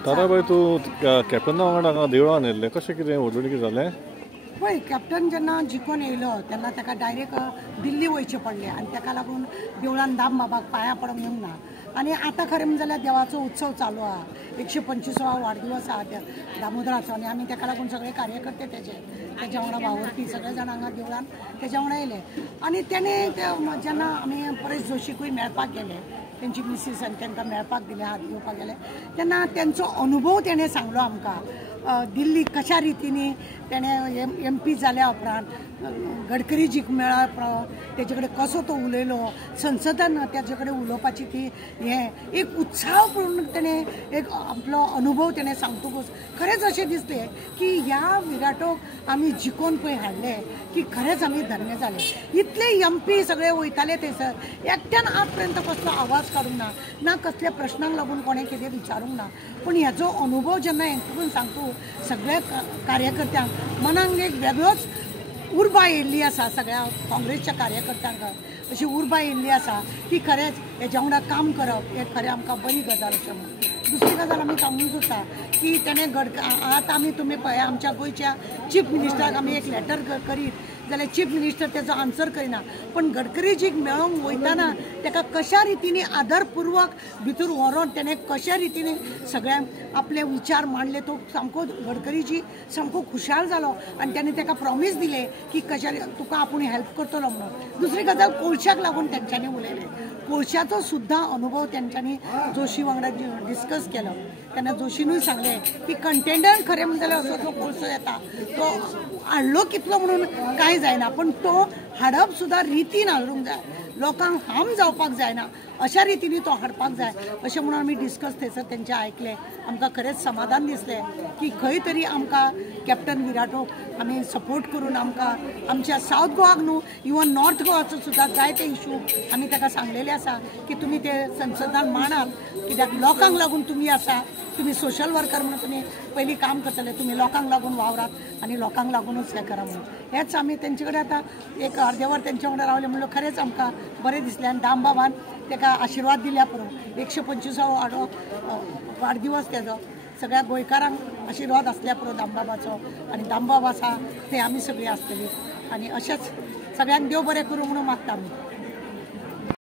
ताराबाई तू कॅप्टना वांगडा देवळान येयल्ले कशें कितें व्हडलें कितें जालें? पळय कॅप्टन जेन्ना जिखून येयलो तेन्ना ताका डायरेक्ट दिल्ली वयचें पडलें आनी ताका लागून देवळान दाम बाबाक पांयां पडोंक येवंक ना. आनी आतां खरें म्हणलें जाल्यार देवाचो उत्सव चालू आहा, 125वा वाडदिवस आहा त्या दामोदराचो आनी आमी ताका लागून सगळे कार्यकर्ते तेज्या वांगडा वावुरपी सगळे जाण हांगा देवळान तेज्या वांगडा येयले. आनी तेणे जेन्ना आमी परेश जोशीकूय मेळपाक गेले, तेंची मिसीस आनी तांकां मेळपाक दिले, हात घेवपाक गेले, तेन्ना तेंचो अनुभव तेणें सांगलो आमकां. दिल्ली कशा रितीनी तेणें MP जाल्या उपरांत गडकरीजीक मेळ्ळा उपरांत तेजे कडेन कसो तो उलयलो, संसदान तेजे कडेन उलोवपाची ती हें एक उत्साहपूर्ण तेणें एक आपलो अनुभव तेणें सांगतकूच खरेंच अशें दिसलें की ह्या विराटोक आमी जिखोवन पळय हाडले की खरेंच आमी धन्य जाले. इतले MP सगळे वयताले थंयसर, एकट्यान आज पर्यंत कसलो आवाज काडूंक ना, ना कसल्या प्रश्नांक लागून कोणें कितें विचारूंक ना. पूण हेजो अनुभव जेन्ना हेतून सांगतू सगळ्या कार्यकर्त्यांक मनाक एक वेगळोच उर्बा येयल्ली आसा. सगळ्या काँग्रेसच्या कार्यकर्त्यांक अशी उर्बा येयल्ली आसा की खरेंच हेज्या वांगडा काम करप हे खरें आमकां बरी गजाल अशें म्हणून. दुसरी गजाल आमी सांगूंक सोदता की तेणें आतां आमी तुमी पळया आमच्या गोंयच्या चीफ मिनिस्टराक आमी एक लेटर करीत जाल्यार चीफ मिनिस्टर तेजो आन्सर करिना. पण गडकरीजीक मेळोंक वयताना ताका कशा रितीनी आदरपूर्वक भितर व्हरोन तेणें कशा रितीनी सगळ्यांक आपले विचार मांडले, तो सामको गडकरीजी सामको खुशाल जालो आनी तेणें ताका प्रॉमीस दिले की कशा तुका आपूण हेल्प करतलो म्हणून. दुसरी गजाल कोळशाक लागून तेंच्यांनी उलयले, कोळशाचो सुद्दां अनुभव तेंच्यांनी जोशी वांगडा डिस्कस केलो. तेन्ना जोशीनूय सांगलें की कंटेनर खरें म्हणटा जाल्यार असो जो कोळसो येता तो हाडलो कितलो म्हणून कांय जायना, पण तो हाडप सुद्दां रितीन हाडूंक जाय, लोकांक हार्म जावपाक जायना अशा रितीनी तो हाडपाक जाय अशें म्हणून आमी डिस्कस थंयसर तेंचें आयकलें. आमकां खरेंच समाधान दिसलें की खंय तरी आमकां कॅप्टन विराटोक आमी सपोर्ट करून आमकां आमच्या सावथ गोवाक न्हू इवन नॉर्थ गोवाचो सुद्दां जायते इशू आमी ताका सांगलेले आसा की तुमी ते संसदान मांडात, कित्याक लोकांक लागून तुमी आसा, तुमी सोशल वर्कर म्हणून तुमी पयलीं काम करतले, तुमी लोकांक लागून वावरात आनी लोकांक लागूनच हें करा म्हणून. हेंच आमी तेंचे कडेन आतां एक अर्दे वर तेंचे वांगडा रावले म्हणलो खरेंच आमकां बरें दिसलें. आनी दाम बाबान ताका आशिर्वाद दिल्या पुरो 125वा वाडदिवस तेजो सगळ्या गोंयकारांक आशिर्वाद आसल्या पुरो दामबाबाचो. आनी दामबाब आसा ते आमी सगळीं आसतलीं आनी अशेंच सगळ्यांक देव बरें करूं म्हणून मागता आमी.